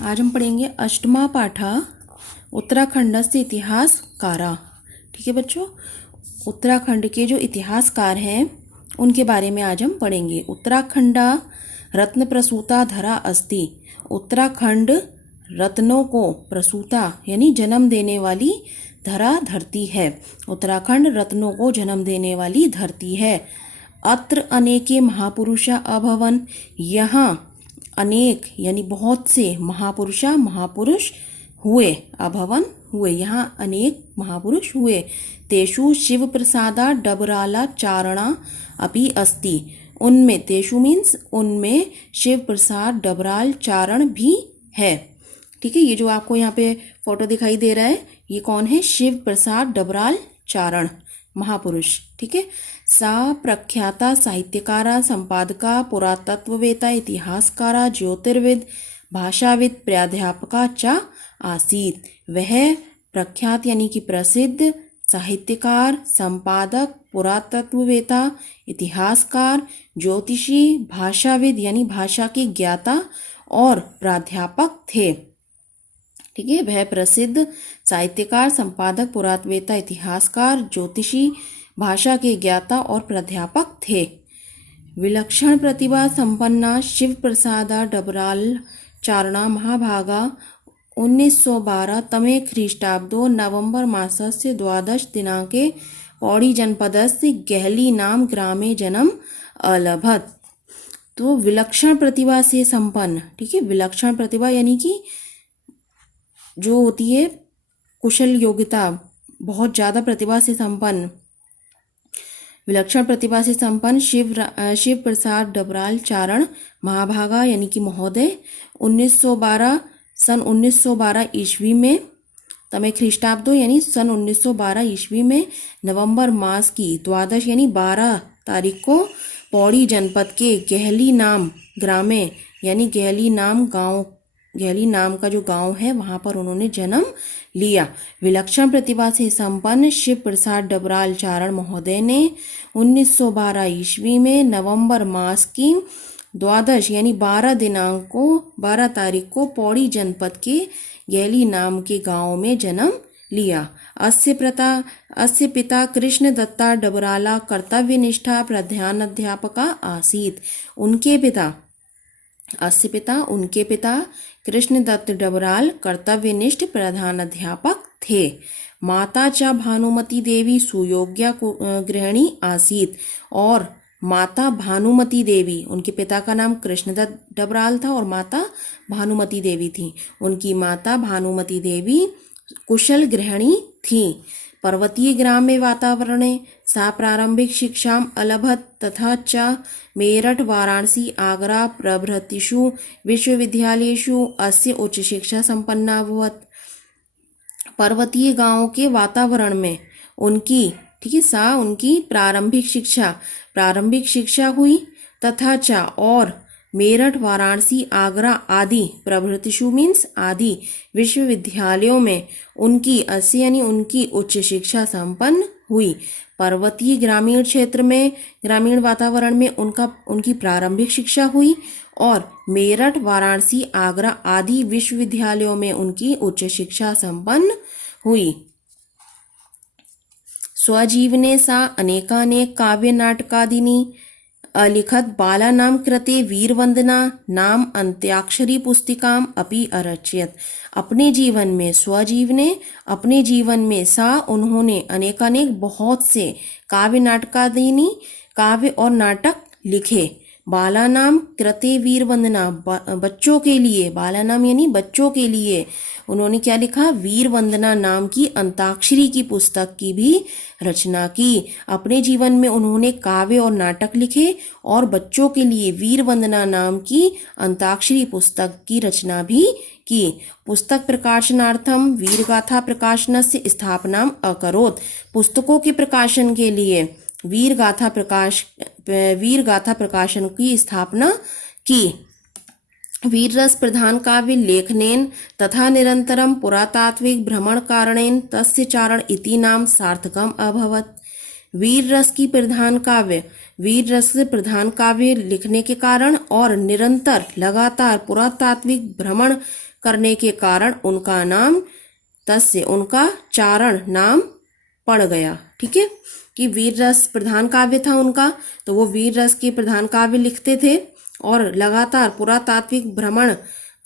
आज हम पढ़ेंगे अष्टमा पाठा उत्तराखंड से इतिहासकारा। ठीक है बच्चों, उत्तराखंड के जो इतिहासकार हैं उनके बारे में आज हम पढ़ेंगे। उत्तराखंडा रत्न प्रसूता धरा अस्ति। उत्तराखंड रत्नों को प्रसूता यानी जन्म देने वाली धरा धरती है। उत्तराखंड रत्नों को जन्म देने वाली धरती है। अत्र अनेके महापुरुषा अभवन। यहाँ अनेक यानी बहुत से महापुरुष हुए। अभवन हुए, यहाँ अनेक महापुरुष हुए। तेषु शिव प्रसादा डबराला चारणा अपि अस्ति। उनमें, तेषु मीन्स उनमें, शिव प्रसाद डबराल चारण भी है। ठीक है, ये जो आपको यहाँ पे फोटो दिखाई दे रहा है ये कौन है? शिव प्रसाद डबराल चारण महापुरुष। ठीक है। सा प्रख्याता साहित्यकारा संपादका पुरातत्ववेता इतिहासकारा ज्योतिर्विद भाषाविद प्राध्यापका च आसीत। वह प्रख्यात यानी कि प्रसिद्ध साहित्यकार, संपादक, पुरातत्ववेता, इतिहासकार, ज्योतिषी, भाषाविद यानी भाषा के ज्ञाता और प्राध्यापक थे। ठीक है, वह प्रसिद्ध साहित्यकार, संपादक, पुरातत्ववेता, इतिहासकार, ज्योतिषी, भाषा के ज्ञाता और प्राध्यापक थे। विलक्षण प्रतिभा संपन्ना शिव प्रसादा डबराल चारणा महाभागा 1912 तमे ख्रीष्टाब्दो नवंबर मासस्य 12 दिनांके पौड़ी जनपदस्य गहली नाम ग्रामे जन्म अलभत। तो विलक्षण प्रतिभा से संपन्न। ठीक है, विलक्षण प्रतिभा यानी कि जो होती है कुशल योग्यता, बहुत ज़्यादा प्रतिभा से संपन्न, विलक्षण प्रतिभा से संपन्न शिव प्रसाद डबराल चारण महाभागा यानी कि महोदय 1912 1912 ईस्वी में, तमे ख्रीष्टाब्दो यानी सन 1912 ईस्वी में नवंबर मास की 12 यानी 12 तारीख को पौड़ी जनपद के गहली नाम ग्रामे यानी गहली नाम गांव, गहली नाम का जो गांव है वहां पर उन्होंने जन्म लिया। विलक्षण प्रतिभा से संपन्न शिव प्रसाद डबराल चारण महोदय ने 1912 ईस्वी में नवंबर मास की 12 यानी 12 तारीख को पौड़ी जनपद के गहली नाम के गांव में जन्म लिया। अस्य पिता कृष्ण दत्ता डबराला कर्तव्यनिष्ठा प्रधानाध्यापका आसीत। उनके पिता कृष्ण दत्त डबराल कर्तव्यनिष्ठ प्रधानाध्यापक थे। माता च भानुमती देवी सुयोग्या गृहिणी आसीत। और माता भानुमती देवी, उनके पिता का नाम कृष्णदत्त डबराल था और माता भानुमती देवी थी। उनकी माता भानुमती देवी कुशल गृहिणी थी। पर्वतीय ग्राम्य वातावरणे सा प्रारंभिक शिक्षाम् अलभत तथा च मेरठ, वाराणसी, आगरा प्रभृतिषु विश्वविद्यालयेषु अस्य उच्च शिक्षा संपन्ना अभवत्। पर्वतीय गांवों के वातावरण में उनकी, ठीक है, उनकी प्रारंभिक शिक्षा हुई तथा च और मेरठ, वाराणसी, आगरा आदि प्रभृतिषु मीन्स आदि विश्वविद्यालयों में उनकी यानी उनकी उच्च शिक्षा संपन्न हुई। पर्वतीय ग्रामीण क्षेत्र में, ग्रामीण वातावरण में उनकी प्रारंभिक शिक्षा हुई और मेरठ, वाराणसी, आगरा आदि विश्वविद्यालयों में उनकी उच्च शिक्षा संपन्न हुई। स्वजीवने सा अनेकानेक काव्य नाटकादीनि अलिखत। बालानां कृते वीरवंदना नाम अंत्याक्षरी पुस्तिकाम अपि अरचयत। अपने जीवन में सा उन्होंने अनेकानेक बहुत से काव्य नाटकादीनि, काव्य और नाटक लिखे। बालानाम कृते वीरवंदना, बच्चों के लिए, बालानाम यानी बच्चों के लिए उन्होंने क्या लिखा? वीर वंदना नाम की अंताक्षरी की पुस्तक की भी रचना की। अपने जीवन में उन्होंने काव्य और नाटक लिखे और बच्चों के लिए वीर वंदना नाम की अंताक्षरी पुस्तक की रचना भी की। पुस्तक प्रकाशनार्थम वीरगाथा प्रकाशनस्य स्थापनाम अकरोत्। पुस्तकों के प्रकाशन के लिए वीरगाथा प्रकाशन की स्थापना की। वीररस प्रधान काव्य लेखनेन तथा निरंतरम पुरातात्विक भ्रमण कारणेन तस्य चारण इति नाम सार्थकम अभवत्। वीर रस प्रधान काव्य लिखने के कारण और निरंतर लगातार पुरातात्विक भ्रमण करने के कारण उनका नाम तस्य उनका चारण नाम पड़ गया। ठीक है, कि वीर रस प्रधान काव्य था उनका, तो वो वीर रस के प्रधान काव्य लिखते थे और लगातार पुरातात्विक भ्रमण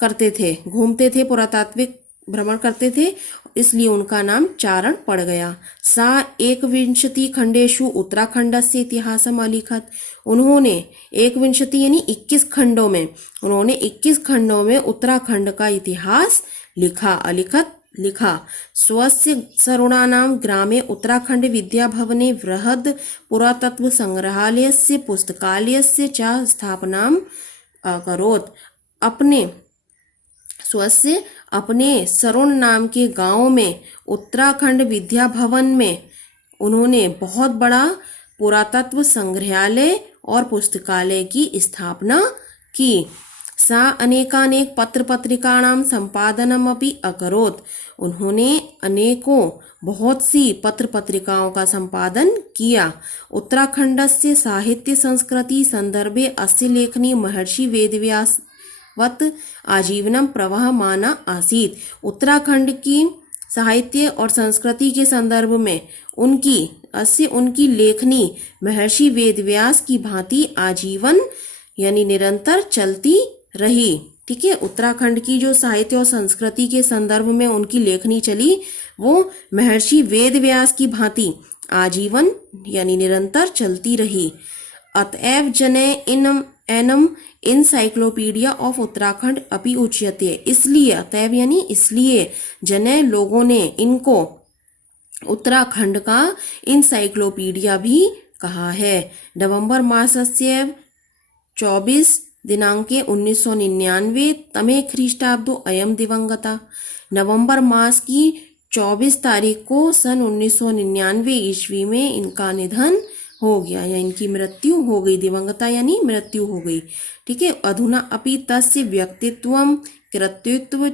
करते थे, घूमते थे, पुरातात्विक भ्रमण करते थे, इसलिए उनका नाम चारण पड़ गया। सा 21 खंडेषु उत्तराखंडस्य इतिहासम अलिखत, उन्होंने 21 यानी 21 खंडों में, उन्होंने 21 खंडों में उत्तराखंड का इतिहास लिखा, अलिखत लिखा। स्वस्य सरुणानां ग्रामे उत्तराखंड विद्याभवने बृहद् पुरातत्व संग्रहालयस्य पुस्तकालयस्य च स्थापनाम् अकरोत्। अपने स्वस्य अपने सरुण नाम के गांव में उत्तराखंड विद्या भवन में उन्होंने बहुत बड़ा पुरातत्व संग्रहालय और पुस्तकालय की स्थापना की। सा अनेकानेक पत्र पत्रिकाणां संपादनमपि अकरोत्, उन्होंने अनेकों बहुत सी पत्र पत्रिकाओं का संपादन किया। उत्तराखंडस्य साहित्य संस्कृति संदर्भे अस्य लेखनी महर्षि वेदव्यास वत आजीवनम प्रवहमाना आसीत। उत्तराखंड की साहित्य और संस्कृति के संदर्भ में उनकी लेखनी महर्षि वेदव्यास की भांति आजीवन यानी निरंतर चलती रही। ठीक है, उत्तराखंड की जो साहित्य और संस्कृति के संदर्भ में उनकी लेखनी चली वो महर्षि वेदव्यास की भांति आजीवन यानी निरंतर चलती रही। अतएव जने एनम इनसाइक्लोपीडिया ऑफ उत्तराखंड अपि उच्यते, इसलिए अतएव यानी इसलिए जने लोगों ने इनको उत्तराखंड का इनसाइक्लोपीडिया भी कहा है। नवंबर मासस्य 24 दिनांके 1999 तमे ख्रीष्टाब्दो अयम दिवंगता। नवंबर मास की 24 तारीख को सन 1999 ईस्वी में इनका निधन हो गया या इनकी मृत्यु हो गई, दिवंगता यानी मृत्यु हो गई। ठीक है, अधुना अपि तस्य व्यक्तित्वं कृतित्व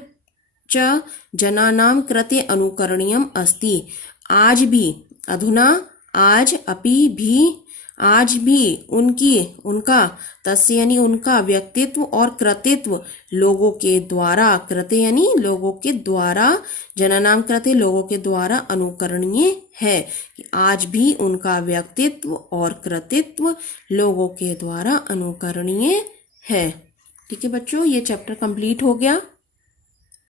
च जनानां कृते अनुकरणीयम अस्ति। आज भी, अधुना आज, अपि भी, आज भी उनका तस्य यानी उनका व्यक्तित्व और कृतित्व लोगों के द्वारा, कृते यानी लोगों के द्वारा, जनानाम कृते लोगों के द्वारा अनुकरणीय है। आज भी उनका व्यक्तित्व और कृतित्व लोगों के द्वारा अनुकरणीय है। ठीक है बच्चों, ये चैप्टर कंप्लीट हो गया।